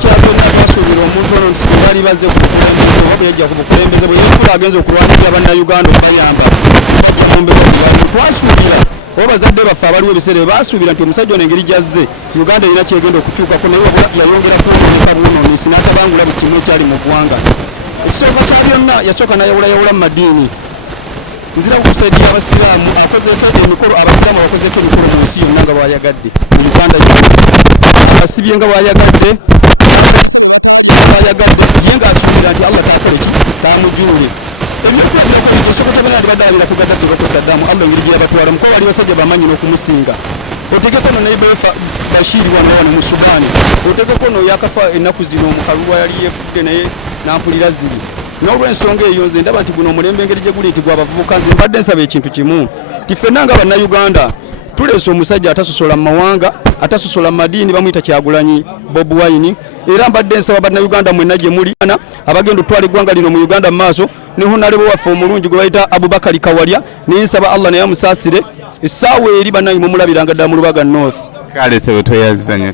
kya byonna twasuubira omuntu ono nti bali bazze ku bukulembeze oba bwe yajja ku bukulembeze bwe yeekula agenza okulwanirira bannayuganda okbayamba mu mbeera gye twasuubira oba bazadde baffe abaliwo ebiseera bye baasuubira nti omusajja ono engeri gy'azze Uganda erina kyegenda okukyukako naye wabula yayongera kwononeka bwonoonisi n'atabangula buli kimu ekyali mu ggwanga. Ekisooka kya byonna yasooka n'ayawulayawula mu madiini. Nzira kusaidia abasiraamu akozeeko emikolo abasiraamu bakozeeko emikolo mu nsi yonna nga bwayagadde mu Uganda asibye nga bwayagadde ye ng'asuubira nti Allah taakole ki taamujuule ebyokuba birakola osobola bena ali badaalira ku Gaddafi bako Saddam Allah engeri gye yabatwala muko wali basajja bamanyi n'okumusinga otegeko no naye Bashiri wano mu Sudaani otegeko no yakafa ennaku zino omukaluwa yali yefudde naye n'ampulira ziri n'olw'ensonga eyo nze ndaba nti guno omulembe engeri gye guli nti gw'abavubuka nze mbadde nsaba ekintu kimu ti ffenna nga bannayuganda tuleese omusajja atasosola mu mawanga atasosola mu madiini bamuyita Kyagulanyi Bobi Wine era mbadde nsaba bannayuganda mwenna gye muli abagenda otwala eggwanga lino mu Uganda mu maaso ne honalebo waffe omulungi gwe bayita Abubakari Kawalya naye nsaba Allah naye amusaasire essaawa eri bannange mumulabiranga ddala mu Lubaga North. Kale sebe toyazizanya